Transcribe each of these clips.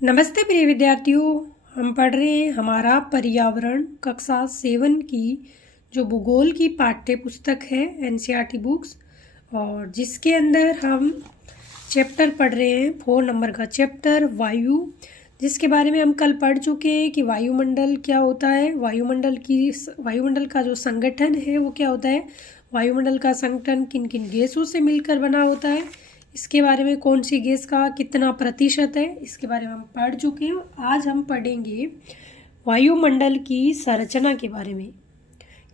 नमस्ते प्रिय विद्यार्थियों। हम पढ़ रहे हैं हमारा पर्यावरण कक्षा 7 की जो भूगोल की पाठ्य पुस्तक है एनसीईआरटी बुक्स, और जिसके अंदर हम चैप्टर पढ़ रहे हैं 4 नंबर का चैप्टर वायु, जिसके बारे में हम कल पढ़ चुके हैं कि वायुमंडल क्या होता है, वायुमंडल का जो संगठन है वो क्या होता है, वायुमंडल का संगठन किन किन गैसों से मिलकर बना होता है, इसके बारे में कौन सी गैस का कितना प्रतिशत है, इसके बारे में हम पढ़ चुके हैं। आज हम पढ़ेंगे वायुमंडल की संरचना के बारे में।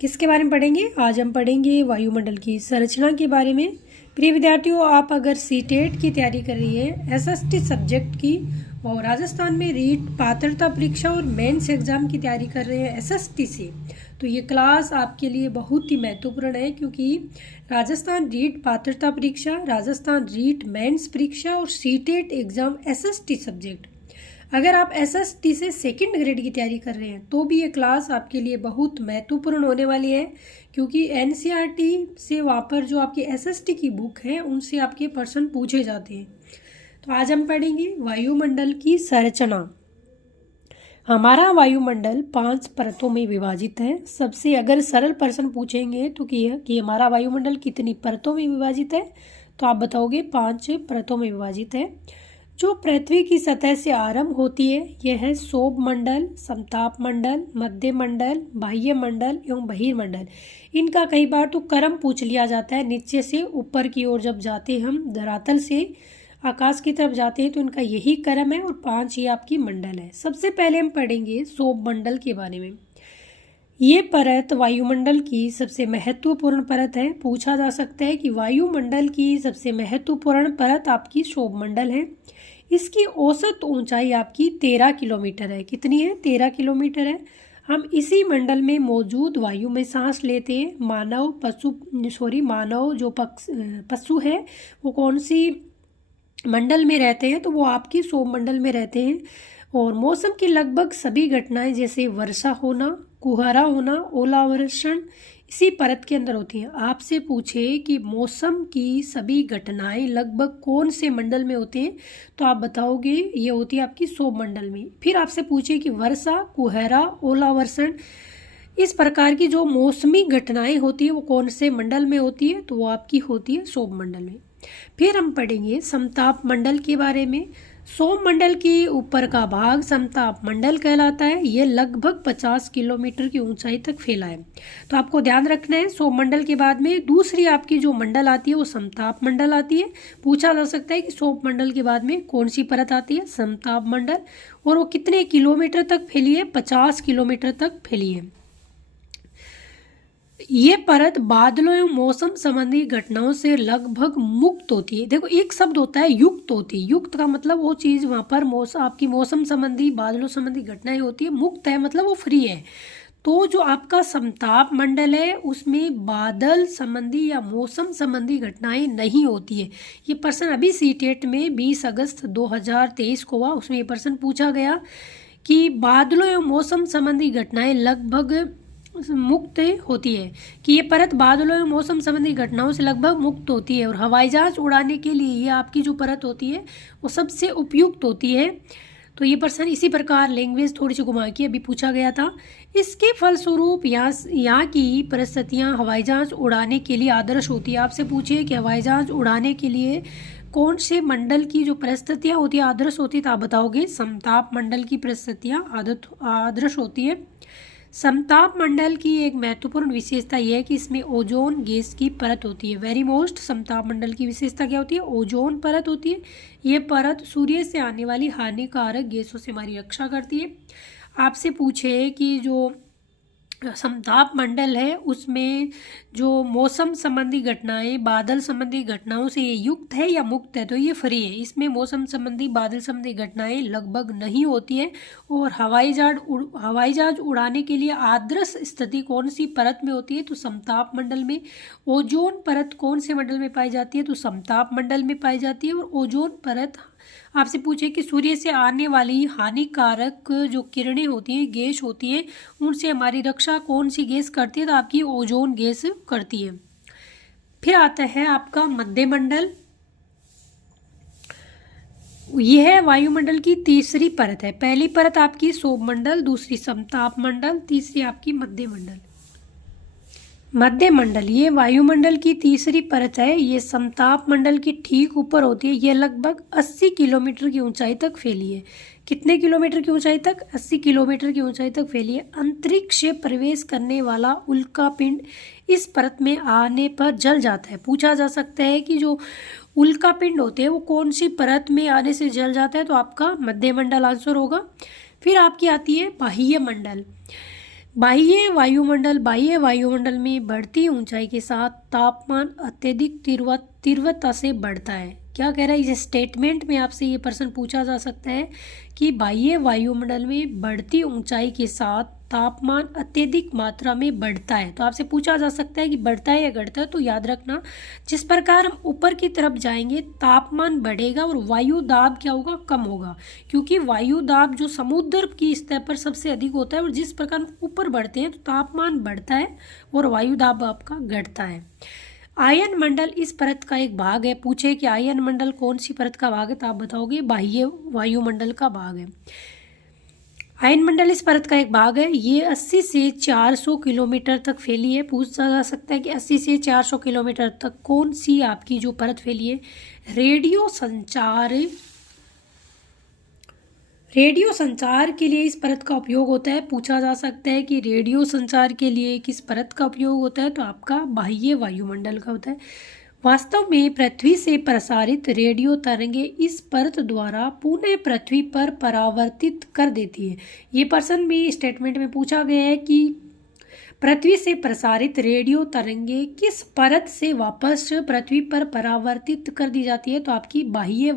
किसके बारे में पढ़ेंगे? आज हम पढ़ेंगे वायुमंडल की संरचना के बारे में। प्रिय विद्यार्थियों, आप अगर सीटेट की तैयारी कर रही है एसएसटी सब्जेक्ट की, और राजस्थान में रीट पात्रता परीक्षा और मेंस एग्जाम की तैयारी कर रहे हैं एसएसटी से, तो ये क्लास आपके लिए बहुत ही महत्वपूर्ण है, क्योंकि राजस्थान रीट पात्रता परीक्षा, राजस्थान रीट मेंस परीक्षा और सीटेट एग्जाम एसएसटी सब्जेक्ट, अगर आप एसएसटी से सेकंड ग्रेड की तैयारी कर रहे हैं तो भी ये क्लास आपके लिए बहुत महत्वपूर्ण होने वाली है, क्योंकि एनसीईआरटी से वहाँ पर जो आपकी एसएसटी की बुक है उनसे आपके प्रश्न पूछे जाते हैं। तो आज हम पढ़ेंगे वायुमंडल की संरचना। हमारा वायुमंडल 5 परतों में विभाजित है। सबसे अगर सरल प्रश्न पूछेंगे तो कि हमारा वायुमंडल कितनी परतों में विभाजित है, तो आप बताओगे 5 परतों में विभाजित है। जो पृथ्वी की सतह से आरंभ होती है यह है सौभ मंडल, समताप मंडल, मध्य मंडल, बाह्य मंडल एवं बहिर्मंडल। इनका कई बार तो क्रम पूछ लिया जाता है, नीचे से ऊपर की ओर जब जाते हैं हम धरातल से आकाश की तरफ जाते हैं तो इनका यही क्रम है, और 5 ये आपकी मंडल है। सबसे पहले हम पढ़ेंगे सौभ मंडल के बारे में। ये परत वायुमंडल की सबसे महत्वपूर्ण परत है। पूछा जा सकता है कि वायुमंडल की सबसे महत्वपूर्ण परत आपकी सौभ मंडल है। इसकी औसत ऊंचाई आपकी 13 किलोमीटर है। कितनी है? 13 किलोमीटर है। हम इसी मंडल में मौजूद वायु में सांस लेते हैं। मानव जो पशु है वो कौन सी मंडल में रहते हैं? तो वो आपकी सौभ मंडल में रहते हैं। और मौसम की लगभग सभी घटनाएं जैसे वर्षा होना, कुहरा होना, ओलावर्षण इसी परत के अंदर होती हैं। आपसे पूछे कि मौसम की सभी घटनाएं लगभग कौन से मंडल में होती हैं, तो आप बताओगे ये होती है आपकी सौभ मंडल में। फिर आपसे पूछे कि वर्षा, कुहरा, ओलावर्षण इस प्रकार की जो मौसमी घटनाएं होती है वो कौन से मंडल में होती है, तो वो आपकी होती है सौभ मंडल में। फिर हम पढ़ेंगे समताप मंडल के बारे में। सौभ मंडल के ऊपर का भाग समताप मंडल कहलाता है। यह लगभग 50 किलोमीटर की ऊंचाई तक फैला है। तो आपको ध्यान रखना है, सौभ मंडल के बाद में दूसरी आपकी जो मंडल आती है वो समताप मंडल आती है। पूछा जा सकता है कि सौभ मंडल के बाद में कौन सी परत आती है? समताप मंडल। और वो कितने किलोमीटर तक फैली है? 50 किलोमीटर तक फैली है। ये परत बादलों एवं मौसम संबंधी घटनाओं से लगभग मुक्त होती है। देखो, एक शब्द होता है युक्त होती है। युक्त का मतलब वो चीज़ वहाँ पर आपकी मौसम संबंधी, बादलों संबंधी घटनाएं होती है। मुक्त है मतलब वो फ्री है। तो जो आपका समताप मंडल है उसमें बादल संबंधी या मौसम संबंधी घटनाएं नहीं होती है। ये प्रश्न अभी सीटेट में 20 अगस्त 2023 को हुआ, उसमें ये प्रश्न पूछा गया कि बादलों एवं मौसम संबंधी घटनाएं लगभग मुक्त होती है, कि ये परत बादलों एवं मौसम संबंधी घटनाओं से लगभग मुक्त होती है। और हवाई जहाज उड़ाने के लिए ये आपकी जो परत होती है वो सबसे उपयुक्त होती है। तो ये प्रश्न इसी प्रकार लैंग्वेज थोड़ी सी घुमा के अभी पूछा गया था। इसके फलस्वरूप यहाँ की परिस्थितियाँ हवाई जहाज उड़ाने के लिए आदर्श होती है। आपसे पूछिए कि हवाई जहाज उड़ाने के लिए कौन से मंडल की जो परिस्थितियाँ होती है आदर्श होती है, तो आप बताओगे समताप मंडल की परिस्थितियाँ आदर्श होती है। समताप मंडल की एक महत्वपूर्ण विशेषता यह है कि इसमें ओजोन गैस की परत होती है। वेरी मोस्ट समताप मंडल की विशेषता क्या होती है? ओजोन परत होती है। ये परत सूर्य से आने वाली हानिकारक गैसों से हमारी रक्षा करती है। आपसे पूछे कि जो समताप मंडल है उसमें जो मौसम संबंधी घटनाएं, बादल संबंधी घटनाओं से ये युक्त है या मुक्त है, तो ये फ्री है। इसमें मौसम संबंधी, बादल संबंधी घटनाएं लगभग नहीं होती है। और हवाई जहाज उड़ाने के लिए आदर्श स्थिति कौन सी परत में होती है, तो समताप मंडल में। ओजोन परत कौन से मंडल में पाई जाती है, तो समताप मंडल में पाई जाती है। और ओजोन परत आपसे पूछे कि सूर्य से आने वाली हानिकारक जो किरणें होती हैं, गैस होती है, उनसे हमारी रक्षा कौन सी गैस करती है, तो आपकी ओजोन गैस करती है। फिर आता है आपका मध्य मंडल। यह है वायुमंडल की तीसरी परत है। पहली परत आपकी शोभ मंडल, दूसरी समताप मंडल, तीसरी आपकी मध्य मंडल। मध्य मंडल ये वायुमंडल की तीसरी परत है। ये समताप मंडल की ठीक ऊपर होती है। ये लगभग 80 किलोमीटर की ऊंचाई तक फैली है। कितने किलोमीटर की ऊंचाई तक? 80 किलोमीटर की ऊंचाई तक फैली है। अंतरिक्ष से प्रवेश करने वाला उल्का पिंड इस परत में आने पर जल जाता है। पूछा जा सकता है कि जो उल्का पिंड होते हैं वो कौन सी परत में आने से जल जाता है, तो आपका मध्य मंडल आंसर होगा। फिर आपकी आती है बाह्य मंडल। बाह्य वायुमंडल में बढ़ती ऊंचाई के साथ तापमान अत्यधिक तीव्रता से बढ़ता है। क्या कह रहा है इस स्टेटमेंट में? आपसे ये प्रश्न पूछा जा सकता है कि बाह्य वायुमंडल में बढ़ती ऊंचाई के साथ तापमान अत्यधिक मात्रा में बढ़ता है। तो आपसे पूछा जा सकता है कि बढ़ता है या घटता है। तो याद रखना, जिस प्रकार हम ऊपर की तरफ जाएंगे तापमान बढ़ेगा और वायु दाब क्या होगा? कम होगा, क्योंकि वायु दाब जो समुद्र की सतह पर सबसे अधिक होता है, और जिस प्रकार हम ऊपर बढ़ते हैं तो तापमान बढ़ता है और वायु दाब आपका घटता है। आयन मंडल इस परत का एक भाग है। पूछे कि आयन मंडल कौन सी परत का भाग है, तो आप बताओगे बाह्य वायुमंडल का भाग है। आयन मंडल इस परत का एक भाग है। ये 80 से 400 किलोमीटर तक फैली है। पूछा जा सकता है कि 80 से 400 किलोमीटर तक कौन सी आपकी जो परत फैली है? रेडियो संचार के लिए इस परत का उपयोग होता है। पूछा जा सकता है कि रेडियो संचार के लिए किस परत का उपयोग होता है, तो आपका बाह्य वायुमंडल का होता है। वास्तव में पृथ्वी से प्रसारित रेडियो तरंगे इस परत द्वारा पुनः पृथ्वी पर परावर्तित कर देती है। ये प्रश्न भी स्टेटमेंट में पूछा गया है कि पृथ्वी से प्रसारित रेडियो तरंगे किस परत से वापस पृथ्वी पर परावर्तित कर दी जाती है, तो आपकी बाह्य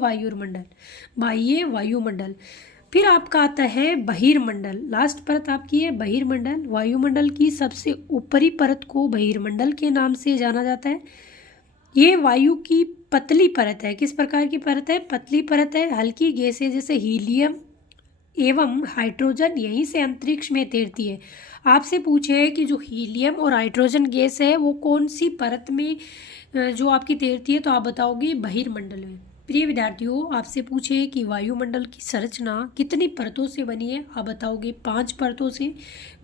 वायुमंडल। फिर आपका आता है बहिर्मंडल। लास्ट परत आपकी है बहिर्मंडल। वायुमंडल की सबसे ऊपरी परत को बहिर्मंडल के नाम से जाना जाता है। ये वायु की पतली परत है। किस प्रकार की परत है? पतली परत है। हल्की गैसें जैसे हीलियम एवं हाइड्रोजन यहीं से अंतरिक्ष में तैरती है। आपसे पूछे कि जो हीलियम और हाइड्रोजन गैस है वो कौन सी परत में जो आपकी तैरती है, तो आप बताओगे बहिर्मंडल में। प्रिय विद्यार्थियों, आपसे पूछे कि वायुमंडल की संरचना कितनी परतों से बनी है, आप बताओगे 5 परतों से।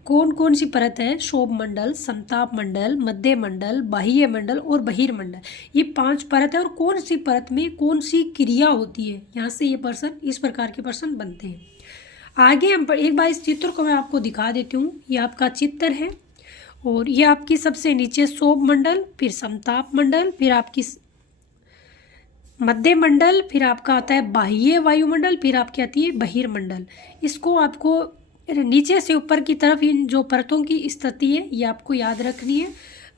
कौन कौन सी परत है? शोभ मंडल, समताप मंडल, मध्य मंडल, बाह्य मंडल और बहिर्मंडल। ये 5 परत है। और कौन सी परत में कौन सी क्रिया होती है, यहाँ से ये प्रश्न, इस प्रकार के प्रश्न बनते हैं। आगे हम एक बार इस चित्र को मैं आपको दिखा देती हूँ। ये आपका चित्र है और ये आपकी सबसे नीचे शोभ मंडल, फिर समताप मंडल, फिर आपकी मध्य मंडल, फिर आपका आता है बाह्य वायुमंडल, फिर आपकी आती है बहिर्मंडल। इसको आपको नीचे से ऊपर की तरफ इन जो परतों की स्थिति है ये आपको याद रखनी है।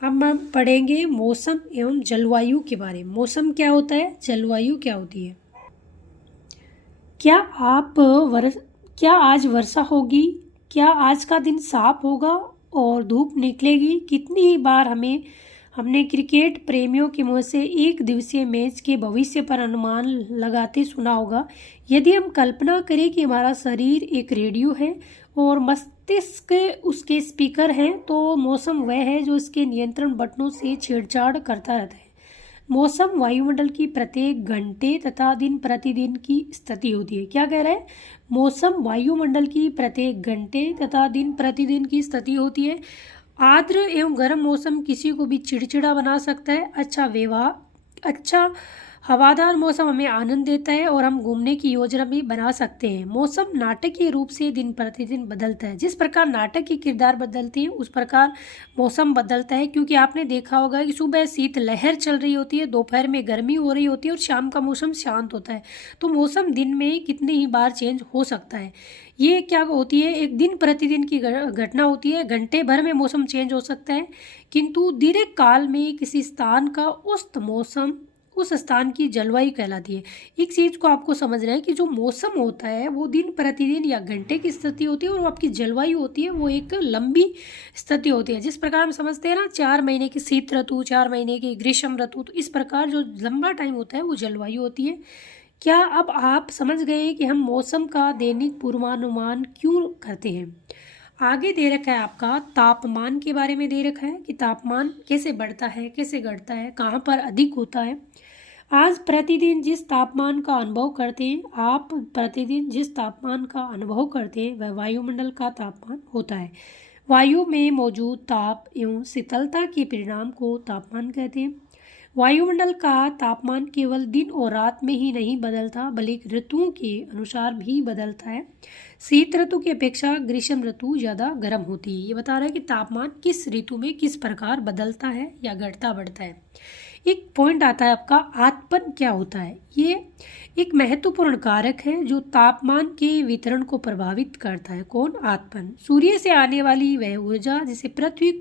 अब हम पढ़ेंगे मौसम एवं जलवायु के बारे में। मौसम क्या होता है, जलवायु क्या होती है। क्या आज वर्षा होगी? क्या आज का दिन साफ होगा और धूप निकलेगी? कितनी ही बार हमने क्रिकेट प्रेमियों के मुंह से एक दिवसीय मैच के भविष्य पर अनुमान लगाते सुना होगा। यदि हम कल्पना करें कि हमारा शरीर एक रेडियो है और मस्तिष्क उसके स्पीकर हैं, तो मौसम वह है जो इसके नियंत्रण बटनों से छेड़छाड़ करता रहता है। मौसम वायुमंडल की प्रत्येक घंटे तथा दिन प्रतिदिन की स्थिति होती है। क्या कह रहा है? मौसम वायुमंडल की प्रत्येक घंटे तथा दिन प्रतिदिन की स्थिति होती है। आर्द्र एवं गर्म मौसम किसी को भी चिड़चिड़ा बना सकता है। अच्छा हवादार मौसम हमें आनंद देता है और हम घूमने की योजना भी बना सकते हैं। मौसम नाटकीय रूप से दिन प्रतिदिन बदलता है। जिस प्रकार नाटक के किरदार बदलते हैं उस प्रकार मौसम बदलता है, क्योंकि आपने देखा होगा कि सुबह शीत लहर चल रही होती है, दोपहर में गर्मी हो रही होती है और शाम का मौसम शांत होता है। तो मौसम दिन में कितनी ही बार चेंज हो सकता है। ये क्या होती है? एक दिन प्रतिदिन की घटना होती है। घंटे भर में मौसम चेंज हो सकता है, किंतु दीर्घ काल में किसी स्थान का औसत मौसम उस स्थान की जलवायु कहलाती है। एक चीज़ को आपको समझना है कि जो मौसम होता है वो दिन प्रतिदिन या घंटे की स्थिति होती है, और आपकी जलवायु होती है वो एक लंबी स्थिति होती है। जिस प्रकार हम समझते हैं ना 4 महीने की शीत ऋतु, 4 महीने की ग्रीष्म ऋतु, तो इस प्रकार जो लंबा टाइम होता है वो जलवायु होती है। क्या अब आप समझ गए कि हम मौसम का दैनिक पूर्वानुमान क्यों करते हैं? आगे दे रखा है आपका तापमान के बारे में दे रखा है कि तापमान कैसे बढ़ता है, कैसे घटता है, कहाँ पर अधिक होता है। आज प्रतिदिन जिस तापमान का अनुभव करते हैं, आप प्रतिदिन जिस तापमान का अनुभव करते हैं वह वायुमंडल का तापमान होता है। वायु में मौजूद ताप एवं शीतलता के परिणाम को तापमान कहते हैं। वायुमंडल का तापमान केवल दिन और रात में ही नहीं बदलता, बल्कि ऋतुओं के अनुसार भी बदलता है। शीत ऋतु की अपेक्षा ग्रीष्म ऋतु ज़्यादा गर्म होती है। ये बता रहा है कि तापमान किस ऋतु में किस प्रकार बदलता है या घटता बढ़ता है। एक पॉइंट आता है आपका, आतपन क्या होता है। ये एक महत्वपूर्ण कारक है जो तापमान के वितरण को प्रभावित करता है। कौन? आतपन। सूर्य से आने वाली वह ऊर्जा जिसे पृथ्वी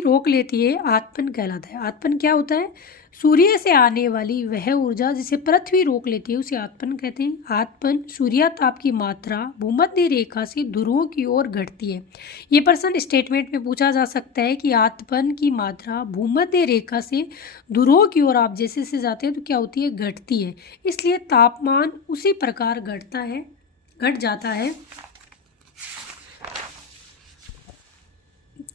रोक लेती है आतपन कहलाता है। आतपन क्या होता है? सूर्य से आने वाली वह ऊर्जा जिसे पृथ्वी रोक लेती है उसे आतपन कहते हैं। आतपन सूर्यताप की मात्रा भूमध्य रेखा से ध्रुवों की ओर घटती है। ये प्रश्न स्टेटमेंट में पूछा जा सकता है कि आतपन की मात्रा भूमध्य रेखा से ध्रुवों की ओर आप जैसे से जाते हैं तो क्या होती है? घटती है। इसलिए तापमान उसी प्रकार घट जाता है।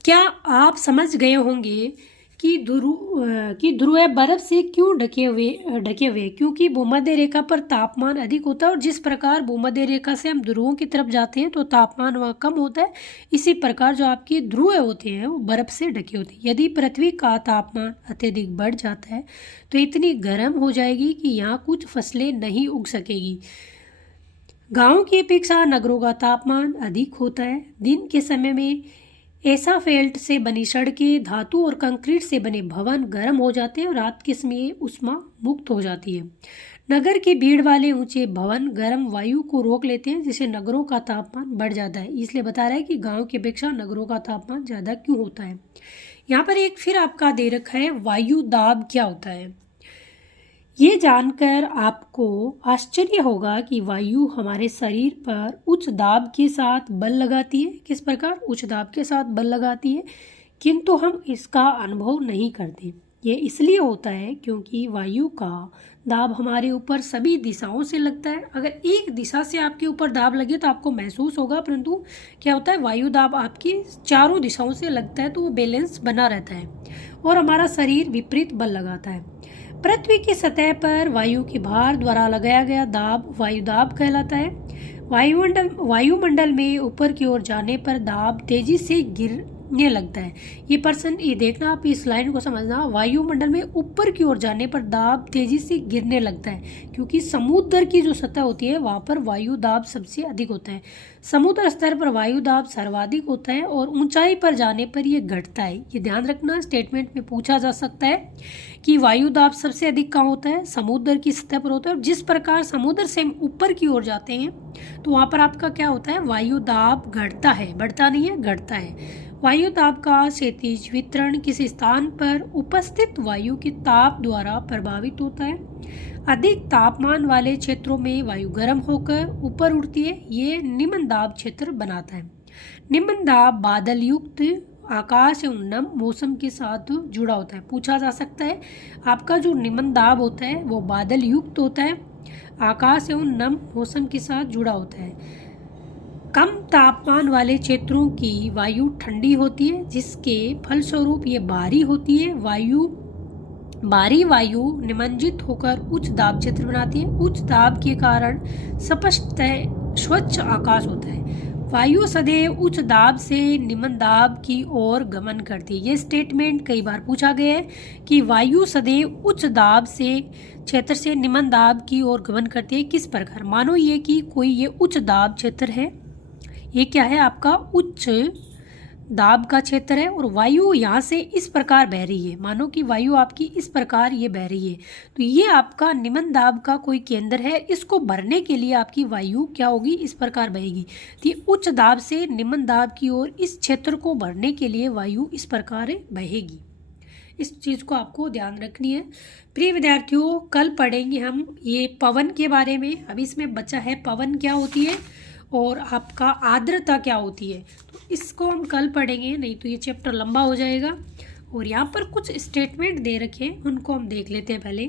क्या आप समझ गए होंगे कि ध्रुव बर्फ से क्यों ढके हुए? क्योंकि भूमध्य रेखा पर तापमान अधिक होता है और जिस प्रकार भूमध्य रेखा से हम ध्रुवों की तरफ जाते हैं तो तापमान वहाँ कम होता है। इसी प्रकार जो आपके ध्रुव होते हैं वो बर्फ से ढके होते हैं। यदि पृथ्वी का तापमान अत्यधिक बढ़ जाता है तो इतनी गर्म हो जाएगी कि यहाँ कुछ फसलें नहीं उग सकेगी। गाँव की अपेक्षा नगरों का तापमान अधिक होता है। दिन के समय में एसाफेल्ट से बनी सड़कें, धातु और कंक्रीट से बने भवन गर्म हो जाते हैं और रात के समय ऊष्मा मुक्त हो जाती है। नगर के भीड़ वाले ऊंचे भवन गर्म वायु को रोक लेते हैं जिससे नगरों का तापमान बढ़ जाता है। इसलिए बता रहा है कि गांव की अपेक्षा नगरों का तापमान ज़्यादा क्यों होता है। यहाँ पर एक फिर आपका दे रखा है वायु दाब क्या होता है। ये जानकर आपको आश्चर्य होगा कि वायु हमारे शरीर पर उच्च दाब के साथ बल लगाती है। किस प्रकार? उच्च दाब के साथ बल लगाती है, किंतु हम इसका अनुभव नहीं करते। ये इसलिए होता है क्योंकि वायु का दाब हमारे ऊपर सभी दिशाओं से लगता है। अगर एक दिशा से आपके ऊपर दाब लगे तो आपको महसूस होगा, परंतु क्या होता है? वायु दाब आपकी चारों दिशाओं से लगता है तो वो बैलेंस बना रहता है और हमारा शरीर विपरीत बल लगाता है। पृथ्वी की सतह पर वायु के भार द्वारा लगाया गया दाब वायु दाब कहलाता है। वायुमंडल में ऊपर की ओर जाने पर दाब तेजी से गिरने लगता है। ये देखना, आप इस लाइन को समझना। वायुमंडल में ऊपर की ओर जाने पर दाब तेजी से गिरने लगता है क्योंकि समुद्र की जो सतह होती है वहाँ पर वायु दाब सबसे अधिक होता है। समुद्र स्तर पर वायु दाब सर्वाधिक होता है और ऊंचाई पर जाने पर यह घटता है। ये ध्यान रखना, स्टेटमेंट में पूछा जा सकता है कि वायु दाब सबसे अधिक कहाँ होता है? समुद्र की सतह पर होता है। और जिस प्रकार समुद्र से हम ऊपर की ओर जाते हैं तो वहाँ पर आपका क्या होता है? वायु दाब घटता है, बढ़ता नहीं है, घटता है। वायु दाब का क्षैतिज वितरण किसी स्थान पर उपस्थित वायु के ताप द्वारा प्रभावित होता है। अधिक तापमान वाले क्षेत्रों में वायु गर्म होकर ऊपर उड़ती है। ये निम्न दाब क्षेत्र बनाता है। निम्न दाब बादल युक्त आकाश एवं नम मौसम के साथ जुड़ा होता है। पूछा जा सकता है आपका जो निम्न दाब होता है वो बादल युक्त होता है, आकाश एवं नम मौसम के साथ जुड़ा होता है। कम तापमान वाले क्षेत्रों की वायु ठंडी होती है जिसके फलस्वरूप ये भारी होती है। भारी वायु निमज्जित होकर उच्च दाब क्षेत्र बनाती है। उच्च दाब के कारण स्पष्ट स्वच्छ आकाश होता है। वायु सदैव उच्च दाब से निम्न दाब की ओर गमन करती है। ये स्टेटमेंट कई बार पूछा गया है कि वायु सदैव उच्च दाब से क्षेत्र से निम्न दाब की ओर गमन करती है। किस प्रकार? मानो ये कि कोई ये उच्च दाब क्षेत्र है, ये क्या है आपका? उच्च दाब का क्षेत्र है और वायु यहाँ से इस प्रकार बह रही है। मानो कि वायु आपकी इस प्रकार ये बह रही है, तो ये आपका निम्न दाब का कोई केंद्र है। इसको भरने के लिए आपकी वायु क्या होगी? इस प्रकार बहेगी। तो उच्च दाब से निम्न दाब की ओर इस क्षेत्र को भरने के लिए वायु इस प्रकार बहेगी। इस चीज़ को आपको ध्यान रखनी है। प्रिय विद्यार्थियों, कल पढ़ेंगे हम ये पवन के बारे में। अभी इसमें बचा है पवन क्या होती है और आपका आर्द्रता क्या होती है, तो इसको हम कल पढ़ेंगे, नहीं तो ये चैप्टर लंबा हो जाएगा। और यहाँ पर कुछ स्टेटमेंट दे रखे हैं, उनको हम देख लेते हैं। पहले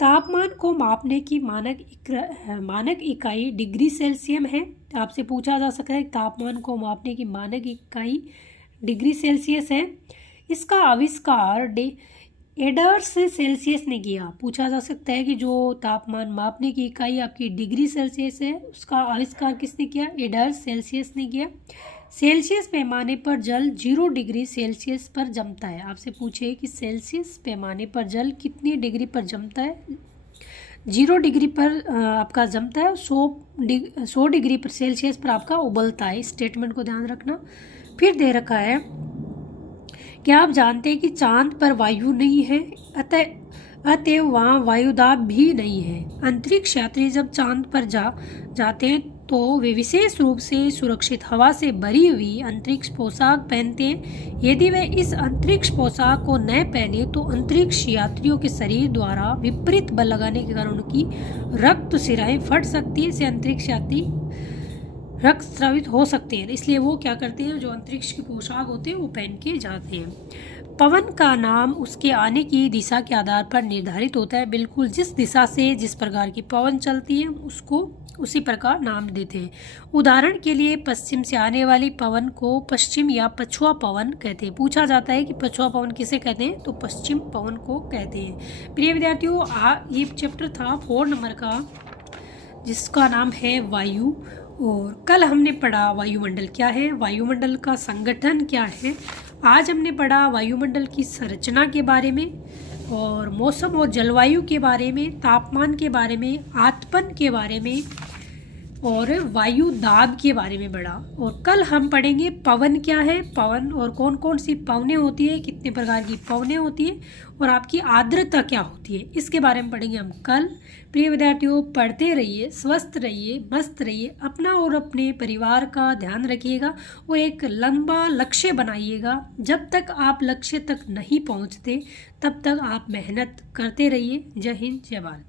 तापमान को मापने की मानक इकाई डिग्री सेल्सियम है। आपसे पूछा जा सकता है तापमान को मापने की मानक इकाई डिग्री सेल्सियस है। इसका आविष्कार एडर से सेल्सियस ने किया। पूछा जा सकता है कि जो तापमान मापने की इकाई आपकी डिग्री सेल्सियस है, उसका आविष्कार किसने किया? एडर सेल्सियस ने किया। सेल्सियस पैमाने पर जल 0 डिग्री सेल्सियस पर जमता है। आपसे पूछे कि सेल्सियस पैमाने पर जल कितनी डिग्री पर जमता है? 0 डिग्री पर आपका जमता है, 100 डिग्री पर सेल्सियस पर आपका उबलता है। इस स्टेटमेंट को ध्यान रखना। फिर दे रखा है, क्या आप जानते हैं कि चांद पर वायु नहीं है, अतएव वहाँ वायुदाब भी नहीं है। अंतरिक्ष यात्री जब चांद पर जाते हैं तो वे विशेष रूप से सुरक्षित हवा से भरी हुई अंतरिक्ष पोशाक पहनते हैं। यदि वे इस अंतरिक्ष पोशाक को न पहने तो अंतरिक्ष यात्रियों के शरीर द्वारा विपरीत बल लगाने के कारण उनकी रक्त सिराएं फट सकती है। इससे अंतरिक्ष यात्री रक्त स्रावित हो सकते हैं, इसलिए वो क्या करते हैं, जो अंतरिक्ष की पोशाक होते हैं वो पहन के जाते हैं। पवन का नाम उसके आने की दिशा के आधार पर निर्धारित होता है। बिल्कुल जिस दिशा से जिस प्रकार की पवन चलती है उसको उसी प्रकार नाम देते हैं। उदाहरण के लिए पश्चिम से आने वाली पवन को पश्चिम या पछुआ पवन कहते हैं। पूछा जाता है कि पछुआ पवन किसे कहते हैं, तो पश्चिम पवन को कहते हैं। प्रिय विद्यार्थियों, ये चैप्टर था 4 नंबर का, जिसका नाम है वायु। और कल हमने पढ़ा वायुमंडल क्या है, वायुमंडल का संगठन क्या है। आज हमने पढ़ा वायुमंडल की संरचना के बारे में और मौसम और जलवायु के बारे में, तापमान के बारे में, आतपन के बारे में और वायु दाब के बारे में पढ़ा। और कल हम पढ़ेंगे पवन क्या है, पवन और कौन कौन सी पवनें होती है, कितने प्रकार की पवनें होती है और आपकी आर्द्रता क्या होती है, इसके बारे में पढ़ेंगे हम कल। प्रिय विद्यार्थियों, पढ़ते रहिए, स्वस्थ रहिए, मस्त रहिए, अपना और अपने परिवार का ध्यान रखिएगा और एक लंबा लक्ष्य बनाइएगा। जब तक आप लक्ष्य तक नहीं पहुंचते तब तक आप मेहनत करते रहिए। जय हिंद, जय भारत।